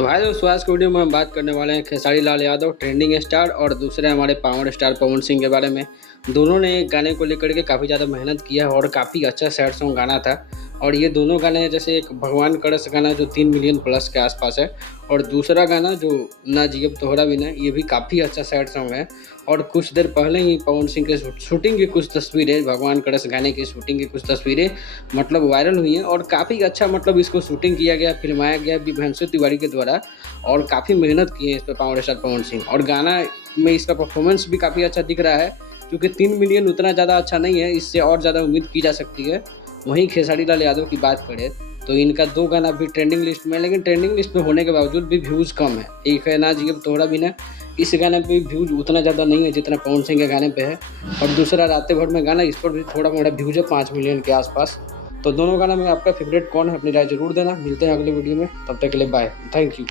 तो भाई दोस्तों आज के वीडियो में हम बात करने वाले हैं खेसारी लाल यादव ट्रेंडिंग स्टार और दूसरे हमारे पावर स्टार पवन सिंह के बारे में। दोनों ने एक गाने को लेकर के काफ़ी ज़्यादा मेहनत किया है और काफ़ी अच्छा सैड सॉन्ग गाना था। और ये दोनों गाने हैं, जैसे एक भगवान कड़स गाना जो 3 मिलियन प्लस के आसपास है, और दूसरा गाना जो ना जियब तोहरा बिना, ये भी काफ़ी अच्छा सैड सॉन्ग है। और कुछ देर पहले ही पवन सिंह के शूटिंग की कुछ तस्वीरें, भगवान कड़स गाने की शूटिंग की कुछ तस्वीरें वायरल हुई हैं और काफ़ी अच्छा इसको शूटिंग किया गया, फिल्माया गया विभंशु तिवारी के द्वारा। और काफ़ी मेहनत की है इस पर पावर स्टार पवन सिंह, और गाना में इसका परफॉर्मेंस भी काफ़ी अच्छा दिख रहा है। क्योंकि 3 मिलियन उतना ज़्यादा अच्छा नहीं है, इससे और ज़्यादा उम्मीद की जा सकती है। वहीं खेसारी लाल यादव की बात करें तो इनका 2 गाना भी ट्रेंडिंग लिस्ट में है, लेकिन ट्रेंडिंग लिस्ट में होने के बावजूद भी व्यूज़ कम है। एक है ना जियब तोहरा बिना, इस गाने पे व्यूज़ उतना ज़्यादा नहीं है जितना पवन सिंह के गाने पे है। और दूसरा रातें भर में गाना, इस पर भी थोड़ा मोड़ा व्यूज़ है 5 मिलियन के आसपास। तो दोनों गाना में आपका फेवरेट कौन है, अपनी राय जरूर देना। मिलते हैं अगले वीडियो में, तब तक के लिए बाय, थैंक यू।